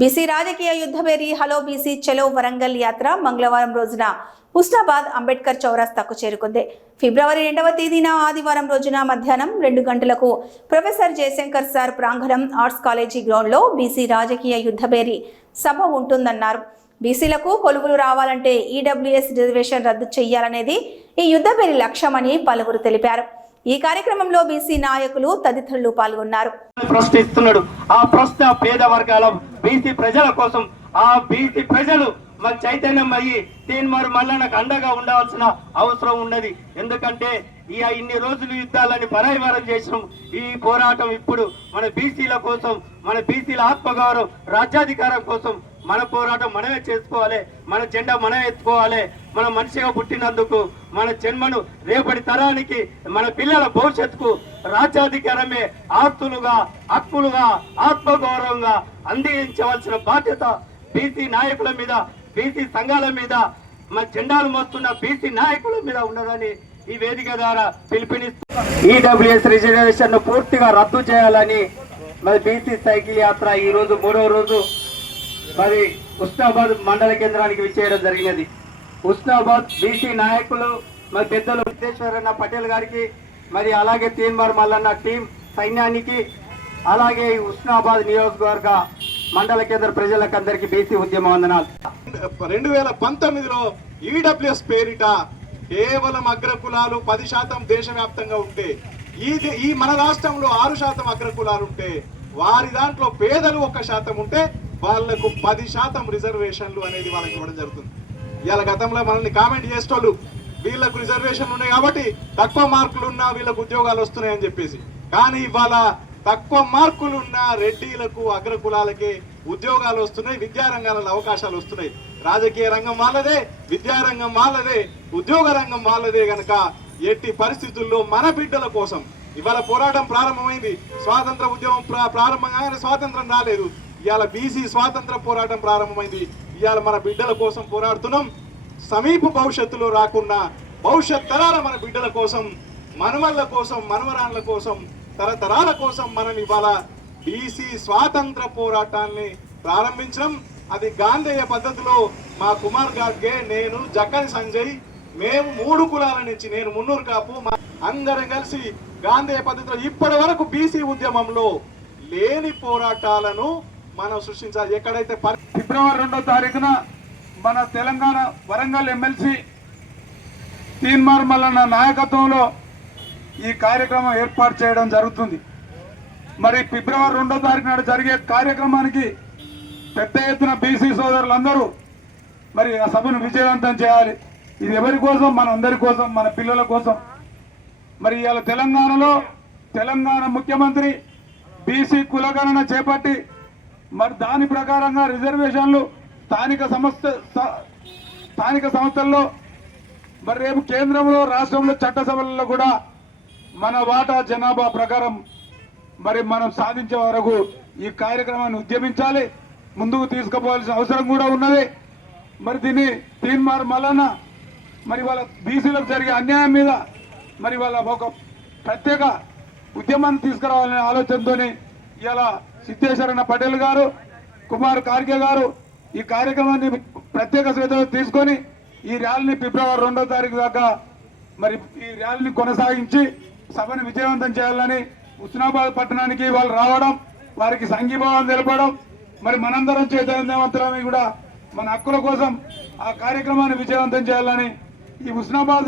BC రాజకీయ యుద్ధవేరి hello BC చలో వరంగల్ యాత్ర మంగళవారం రోజున హుస్నాబాద్ అంబేద్కర్ చౌరస్తాకు చేరుకుంది. ఫిబ్రవరి రెండవ తేదీన ఆదివారం రోజున మధ్యాహ్నం రెండు గంటలకు ప్రొఫెసర్ జయశంకర్ సార్ ప్రాంగణం ఆర్ట్స్ కాలేజీ గ్రౌండ్లో బీసీ రాజకీయ యుద్ధవేరి సభ ఉంటుందన్నారు. బీసీలకు కొలువులు రావాలంటే ఈడబ్ల్యూఎస్ రిజర్వేషన్ రద్దు చేయాలనేది ఈ యుద్ధవేరి లక్ష్యమని పలువురు తెలిపారు. ఈ కార్యక్రమంలో బీసీ నాయకులు తదితరులు పాల్గొన్నారు. ప్రశ్నిస్తున్నాడు. ఆ ప్రశ్న పేద వర్గాల బీసీ ప్రజల కోసం ఆ బీసీ ప్రజలు మన చైతన్యం అయ్యి తీన్మారు మల్లన్నకు అండగా ఉండవలసిన అవసరం ఉన్నది. ఎందుకంటే ఈ ఇన్ని రోజులు యుద్ధాలని పరాయవారం చేసినాం. ఈ పోరాటం ఇప్పుడు మన బీసీల కోసం మన బీసీల ఆత్మగౌరవం రాజ్యాధికారం కోసం మన పోరాటం మనమే చేసుకోవాలి. మన జెండా మనమే ఎత్తుకోవాలి. మన మనిషిగా పుట్టినందుకు మన జన్మను రేపటి తరానికి మన పిల్లల భవిష్యత్తుకు రాజ్యాధికారమే ఆస్తులుగా హక్కులుగా ఆత్మగౌరవంగా అందించవలసిన బాధ్యత బీసీ నాయకుల మీద బీసీ సంఘాల మీద మన జెండాలు మోస్తున్న బీసీ నాయకుల మీద ఉన్నదని ఈ వేదిక ద్వారా పిలుపునిస్తూ ఈడబ్ల్యూఎస్ రిజర్వేషన్ను పూర్తిగా రద్దు చేయాలని మరి బీసీ సైకిల్ యాత్ర ఈ రోజు మూడవ రోజు మరి ఉస్నాబాద్ మండల కేంద్రానికి విచ్చేయడం జరిగినది. ఉస్నాబాద్ బీసీ నాయకులు మరి పెద్దలు సిద్ధేశ్వరన్న పటేల్ గారికి మరి అలాగే తీన్మార్ మల్లన్న టీం సైన్యానికి అలాగే ఈ ఉస్నాబాద్ నియోజకవర్గ మండల కేంద్ర ప్రజలకు అందరికీ బీసీ ఉద్యమ వందనాలు. రెండు వేల పంతొమ్మిదిలో ఈడబ్ల్యూఎస్ పేరిట కేవలం అగ్రకులాలు పది శాతం దేశవ్యాప్తంగా ఉంటే ఈ ఈ మన రాష్ట్రంలో ఆరు శాతం అగ్రకులాలు ఉంటే వారి దాంట్లో పేదలు ఒక శాతం ఉంటే వాళ్ళకు పది శాతం రిజర్వేషన్లు అనేది వాళ్ళకి ఇవ్వడం జరుగుతుంది. ఇవాళ గతంలో మనల్ని కామెంట్ చేసేటోళ్ళు వీళ్ళకు రిజర్వేషన్లు ఉన్నాయి కాబట్టి తక్కువ మార్కులు ఉన్నా వీళ్ళకు ఉద్యోగాలు వస్తున్నాయని చెప్పేసి. కానీ ఇవాళ తక్కువ మార్కులు ఉన్న రెడ్డిలకు అగ్రకులాలకి ఉద్యోగాలు వస్తున్నాయి విద్యారంగాలలో అవకాశాలు వస్తున్నాయి. రాజకీయ రంగం వాళ్ళదే విద్యారంగం వాళ్ళదే ఉద్యోగ రంగం వాళ్ళదే గనక ఎట్టి పరిస్థితుల్లో మన బిడ్డల కోసం ఇవాళ పోరాటం ప్రారంభమైంది. స్వాతంత్ర ఉద్యమం ప్రారంభంగానే స్వాతంత్రం రాలేదు. ఇవాళ బీసీ స్వాతంత్ర పోరాటం ప్రారంభమైంది. ఇవాళ మన బిడ్డల కోసం పోరాడుతున్నాం. సమీప భవిష్యత్తులో రాకుండా భవిష్యత్ తరాల మన బిడ్డల కోసం మనవళ్ళ కోసం మనవరాళ్ళ కోసం తరతరాల కోసం మనం ఇవాళ బీసీ స్వాతంత్ర పోరాటాన్ని ప్రారంభించడం అది గాంధేయ పద్ధతిలో మా కుమార్ గార్గే నేను జక్కని సంజయ్ మేము మూడు కులాల నుంచి నేను మున్నూరు కాపు మా అందరం కలిసి గాంధేయ పద్ధతిలో ఇప్పటి వరకు బీసీ ఉద్యమంలో లేని పోరాటాలను మనం సృష్టించాలి. ఎక్కడైతే ఫిబ్రవరి రెండో తారీఖున మన తెలంగాణ వరంగల్ ఎమ్మెల్సీ తీన్మార్ మల్లన్న నాయకత్వంలో ఈ కార్యక్రమం ఏర్పాటు చేయడం జరుగుతుంది. మరి ఫిబ్రవరి రెండో తారీఖు నాడు జరిగే కార్యక్రమానికి పెద్ద ఎత్తున బీసీ సోదరులందరూ మరి ఆ సభను విజయవంతం చేయాలి. ఇది ఎవరి కోసం? మన అందరి కోసం మన పిల్లల కోసం. మరి ఇవాళ తెలంగాణలో తెలంగాణ ముఖ్యమంత్రి బీసీ కులగణన చేపట్టి మరి దాని ప్రకారంగా రిజర్వేషన్లు స్థానిక సంస్థ స్థానిక సంస్థల్లో మరి రేపు కేంద్రంలో రాష్ట్రంలో చట్టసభలలో కూడా మన వాటా జనాభా ప్రకారం మరి మనం సాధించే వరకు ఈ కార్యక్రమాన్ని ఉద్యమించాలి. ముందుకు తీసుకుపోవాల్సిన అవసరం కూడా ఉన్నది. మరి దీన్ని తీన్మార్ మలన మరి వాళ్ళ బీసీలకు జరిగే అన్యాయం మీద మరి వాళ్ళ ఒక ప్రత్యేక ఉద్యమాన్ని తీసుకురావాలనే ఆలోచనతోని ఇలా సిద్ధేశ్వరన్న పటేల్ గారు కుమార్ కార్గే గారు ఈ కార్యక్రమాన్ని ప్రత్యేక శ్రద్ధ తీసుకొని ఈ ర్యాలీని ఫిబ్రవరి రెండో తారీఖు దాకా మరి ఈ ర్యాలీని కొనసాగించి సభను విజయవంతం చేయాలని హుస్నాబాద్ పట్టణానికి వాళ్ళు రావడం వారికి సంఘీభావం తెలపడం మరి మనందరం చైతన్యవంతులమై కూడా మన హక్కుల కోసం ఆ కార్యక్రమాన్ని విజయవంతం చేయాలని ఈ హుస్నాబాద్